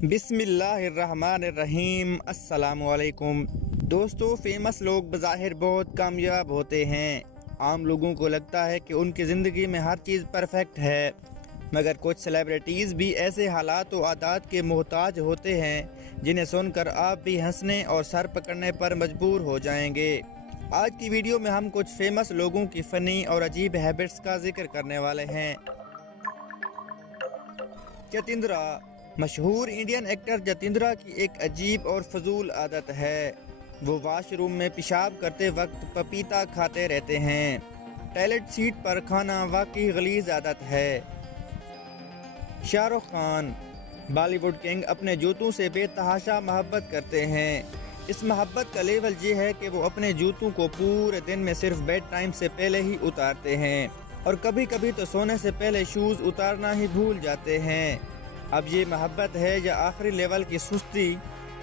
بسم اللہ الرحمن الرحیم۔ السلام علیکم دوستو، فیمس لوگ بظاہر بہت کامیاب ہوتے ہیں۔ عام لوگوں کو لگتا ہے کہ ان کی زندگی میں ہر چیز پرفیکٹ ہے، مگر کچھ سیلیبریٹیز بھی ایسے حالات و عادات کے محتاج ہوتے ہیں جنہیں سن کر آپ بھی ہنسنے اور سر پکڑنے پر مجبور ہو جائیں گے۔ آج کی ویڈیو میں ہم کچھ فیمس لوگوں کی فنی اور عجیب ہیبٹس کا ذکر کرنے والے ہیں۔ جتیندرا۔ مشہور انڈین ایکٹر جتیندرا کی ایک عجیب اور فضول عادت ہے۔ وہ واش روم میں پیشاب کرتے وقت پپیتا کھاتے رہتے ہیں۔ ٹوائلٹ سیٹ پر کھانا واقعی غلیظ عادت ہے۔ شاہ رخ خان۔ بالی ووڈ کنگ اپنے جوتوں سے بے تحاشا محبت کرتے ہیں۔ اس محبت کا لیول یہ ہے کہ وہ اپنے جوتوں کو پورے دن میں صرف بیڈ ٹائم سے پہلے ہی اتارتے ہیں، اور کبھی کبھی تو سونے سے پہلے شوز اتارنا ہی بھول جاتے ہیں۔ اب یہ محبت ہے یا آخری لیول کی سستی،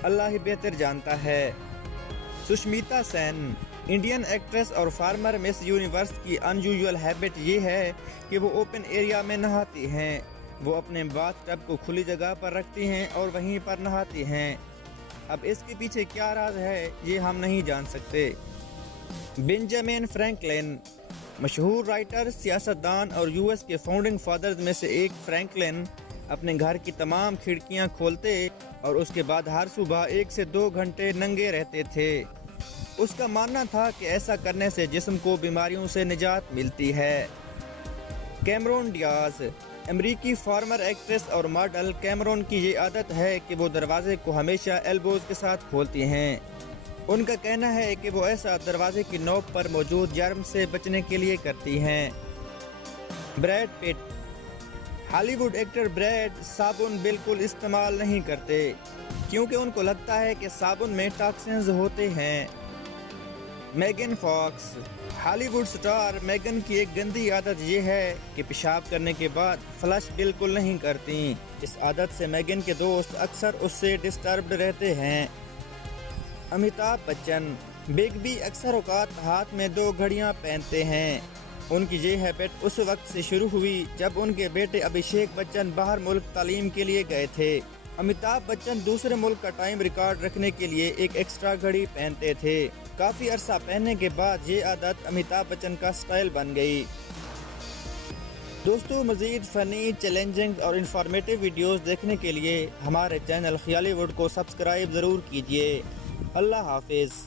اللہ ہی بہتر جانتا ہے۔ سشمیتا سین۔ انڈین ایکٹریس اور فارمر مس یونیورس کی ان یوزول ہیبٹ یہ ہے کہ وہ اوپن ایریا میں نہاتی ہیں۔ وہ اپنے باتھ ٹب کو کھلی جگہ پر رکھتی ہیں اور وہیں پر نہاتی ہیں۔ اب اس کے پیچھے کیا راز ہے یہ ہم نہیں جان سکتے۔ Benjamin Franklin. مشہور رائٹر، سیاستدان اور US کے فاؤنڈنگ فادرز میں سے ایک فرینکلن اپنے گھر کی تمام کھڑکیاں کھولتے اور اس کے بعد ہر صبح 1 سے 2 گھنٹے ننگے رہتے تھے۔ اس کا ماننا تھا کہ ایسا کرنے سے جسم کو بیماریوں سے نجات ملتی ہے۔ کیمرون ڈیاز۔ امریکی فارمر ایکٹریس اور ماڈل کیمرون کی یہ عادت ہے کہ وہ دروازے کو ہمیشہ ایلبوز کے ساتھ کھولتی ہیں۔ ان کا کہنا ہے کہ وہ ایسا دروازے کی نوک پر موجود جرم سے بچنے کے لیے کرتی ہیں۔ Brad Pitt. ہالی ووڈ ایکٹر بریڈ صابن بالکل استعمال نہیں کرتے کیونکہ ان کو لگتا ہے کہ صابن میں ٹاکسنز ہوتے ہیں۔ میگن فاکس۔ ہالی ووڈ سٹار میگن کی ایک گندی عادت یہ ہے کہ پیشاب کرنے کے بعد فلش بالکل نہیں کرتی۔ اس عادت سے میگن کے دوست اکثر اس سے ڈسٹربڈ رہتے ہیں۔ امیتابھ بچن۔ بگ بی اکثر اوقات ہاتھ میں 2 گھڑیاں پہنتے ہیں۔ ان کی یہ ہیبٹ اس وقت سے شروع ہوئی جب ان کے بیٹے ابھیشیک بچن باہر ملک تعلیم کے لیے گئے تھے۔ امیتابھ بچن دوسرے ملک کا ٹائم ریکارڈ رکھنے کے لیے ایک ایکسٹرا گھڑی پہنتے تھے۔ کافی عرصہ پہننے کے بعد یہ عادت امیتابھ بچن کا سٹائل بن گئی۔ دوستو، مزید فنی، چیلنجنگ اور انفارمیٹو ویڈیوز دیکھنے کے لیے ہمارے چینل خیالی ووڈ کو سبسکرائب ضرور کیجیے۔ اللہ حافظ۔